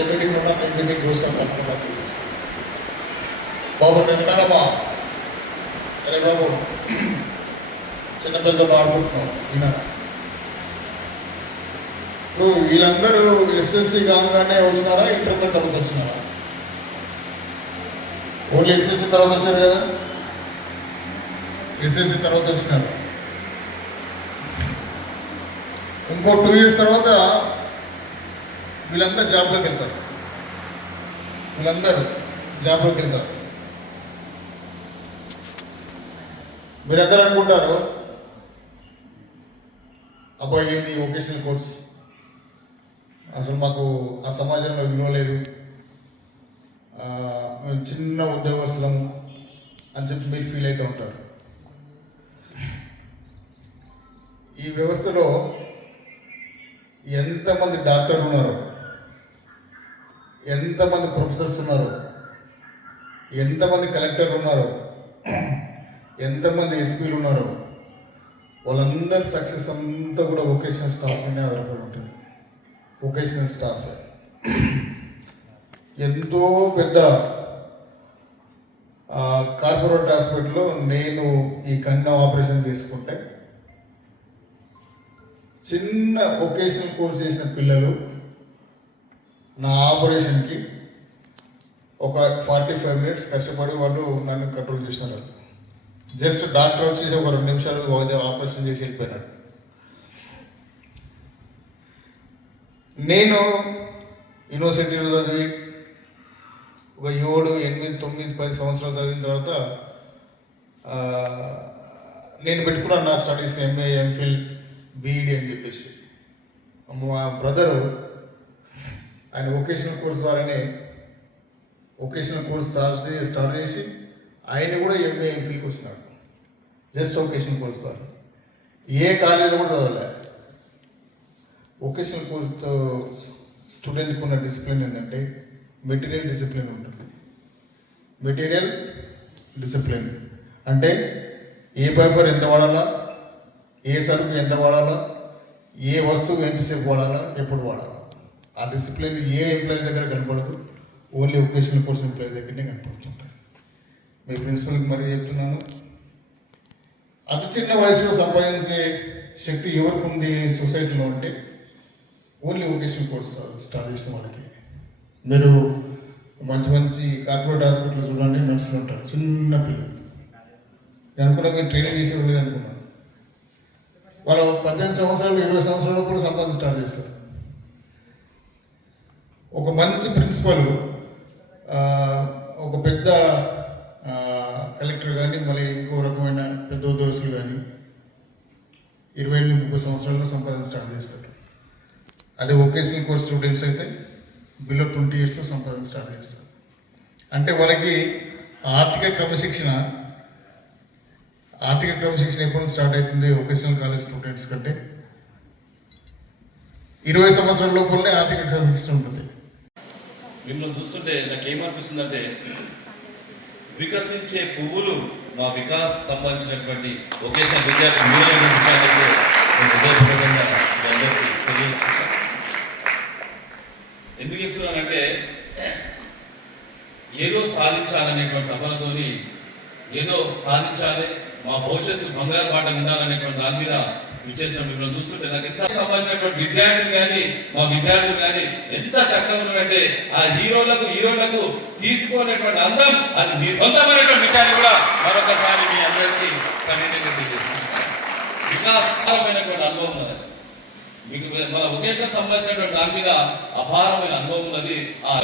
చెప్పినాను ఏ మీటింగ్ ఉన్నా నేను తప్పకుండా బాబు నేను విన్నానమ్మా అరే బాబు చిన్నపిల్లతో ఆడుకుంటున్నావు ఈయన ఇప్పుడు వీళ్ళందరూ ఎస్ఎస్సి కాగానే వచ్చినారా ఇంటర్మీడియట్ తర్వాత వచ్చినారా? ఓన్లీ ఎస్ఎస్సి తర్వాత వచ్చారు కదా? ఎస్ఎస్సి తర్వాత వచ్చినారు. ఇంకో టూ ఇయర్స్ తర్వాత వీళ్ళందరూ జాబ్లోకి వెళ్తారు. వీళ్ళందరూ జాబ్లోకి వెళ్తారు. మీరందరూ అనుకుంటారు అబ్బాయి ఏంటి వొకేషనల్ కోర్స్ అసలు మాకు ఆ సమాజంలో విలువ లేదు. మేము చిన్న ఉద్యోగస్తులము అని చెప్పి మీరు ఫీల్ అవుతూ ఉంటారు. ఈ వ్యవస్థలో ఎంతమంది డాక్టర్లు ఉన్నారు ఎంతమంది ప్రొఫెసర్స్ ఉన్నారు? ఎంతమంది కలెక్టర్లు ఉన్నారు? ఎంతమంది ఎస్పీలు ఉన్నారు? వాళ్ళందరి సక్సెస్ అంతా కూడా వొకేషనల్ స్టాఫ్ మీద ఆధారపడి ఉంటుంది. Vocational staff. ఎంతో పెద్ద కార్పొరేట్ హాస్పిటల్లో నేను ఈ కన్ను ఆపరేషన్ చేసుకుంటే చిన్న వొకేషనల్ కోర్స్ చేసిన పిల్లలు నా ఆపరేషన్కి ఒక ఫార్టీ ఫైవ్ మినిట్స్ కష్టపడి వాళ్ళు నన్ను కంట్రోల్ చేసినారు. జస్ట్ డాక్టర్ వచ్చేసి ఒక రెండు నిమిషాలు ఆపరేషన్ చేసి వెళ్ళిపోయినాడు. నేను యూనివర్సిటీలో చదివి ఒక ఏడు ఎనిమిది తొమ్మిది పది సంవత్సరాలు చదివిన తర్వాత నేను పెట్టుకున్నాను నా స్టడీస్ ఎంఏ ఎంఫిల్ బీఈడి అని చెప్పేసి. మా బ్రదరు ఆయన వొకేషనల్ కోర్స్ ద్వారానే వొకేషనల్ కోర్స్ స్టార్ట్ స్టార్ట్ చేసి ఆయన కూడా ఎంఏ ఎంఫిల్కి వచ్చినాడు. జస్ట్ వొకేషనల్ కోర్స్ ద్వారా. ఏ కాలేజీలో కూడా చదవలే. వొకేషనల్ కోర్స్తో స్టూడెంట్కి ఉన్న డిసిప్లిన్ ఏంటంటే మెటీరియల్ డిసిప్లిన్ ఉంటుంది. మెటీరియల్ డిసిప్లిన్ అంటే ఏ పేపర్ ఎంత వాడాలా? ఏ సరుకు ఎంత వాడాలా? ఏ వస్తువు ఎంతసేపు వాడాలా? ఎప్పుడు వాడాలా? ఆ డిసిప్లిన్ ఏ ఎంప్లాయీ దగ్గర కనపడదు. ఓన్లీ ఒకేషనల్ కోర్స్ ఎంప్లాయీ దగ్గరనే కనపడుతుంటాయి. మీ ప్రిన్సిపల్కి మరీ చెప్తున్నాను. అతి చిన్న వయసులో సంపాదించే శక్తి ఎవరికి ఉంది సొసైటీలో అంటే ఓన్లీ ఒకేషనల్ కోర్స్ స్టార్ట్ చేసిన వాళ్ళకి. మీరు మంచి మంచి కార్పొరేట్ హాస్పిటల్ చూడండి నర్సులు ఉంటారు. చిన్న పిల్లలు. నేను అనుకున్నా మీరు ట్రైనింగ్ చేసేవాళ్ళు అనుకున్నాను వాళ్ళు పద్దెనిమిది సంవత్సరాలు ఇరవై సంవత్సరాలు కూడా సంపాదించి స్టార్ట్ చేస్తారు. ఒక మంచి ప్రిన్సిపల్ ఒక పెద్ద కలెక్టర్ కానీ మళ్ళీ ఇంకో రకమైన పెద్ద ఉద్యోగస్తులు కానీ ఇరవై ఎనిమిది ముప్పై సంవత్సరాల్లో సంపాదన స్టార్ట్ చేస్తారు. అదే వొకేషనల్ కోర్స్ స్టూడెంట్స్ అయితే బిలో ట్వంటీ ఇయర్స్లో సంపాదన స్టార్ట్ చేస్తారు. అంటే వాళ్ళకి ఆర్థిక క్రమశిక్షణ ఆర్థిక క్రమశిక్షణ ఎప్పుడు స్టార్ట్ అవుతుంది వొకేషనల్ కాలేజ్ స్టూడెంట్స్ కంటే? ఇరవై సంవత్సరాల లోపలనే ఆర్థిక క్రమశిక్షణ ఉంటుంది. మిమ్మల్ని చూస్తుంటే నాకు ఏమనిపిస్తుందంటే వికసించే పువ్వులు మా వికాస్ సంబంధించినటువంటి ఒకేషన్ విద్యార్థి మీరే విషయాలకు హృదయపూర్వకంగా అందరికీ తెలియజేసుకుంటాను ఎందుకు చెప్తున్నానంటే ఏదో సాధించాలనేటువంటి తపనతోని ఏదో సాధించాలి మా భవిష్యత్తు బంగారు బాట వినాలనేటువంటి దాని మీద విచ్చేసిన మిమ్మల్ని చూస్తుంటే నాకు ఎంత సంబంధించినటువంటి విద్యార్థులు కానీ మా విద్యార్థులు కానీ ఎంత చక్కగా ఉన్నారంటే ఆ హీరోలకు హీరోలకు తీసుకునేటువంటి అందం అది మీ సొంతమైనటువంటి విషయాన్ని కూడా మరొకసారి మీ అందరికీ సవినీయంగా తెలియజేస్తున్నాను. వికాసమైనటువంటి అనుభవం ఉన్నది. మీకు మన ఒకేషన్ సంబంధించినటువంటి దాని మీద అపారమైన అనుభవం ఉన్నది. ఆ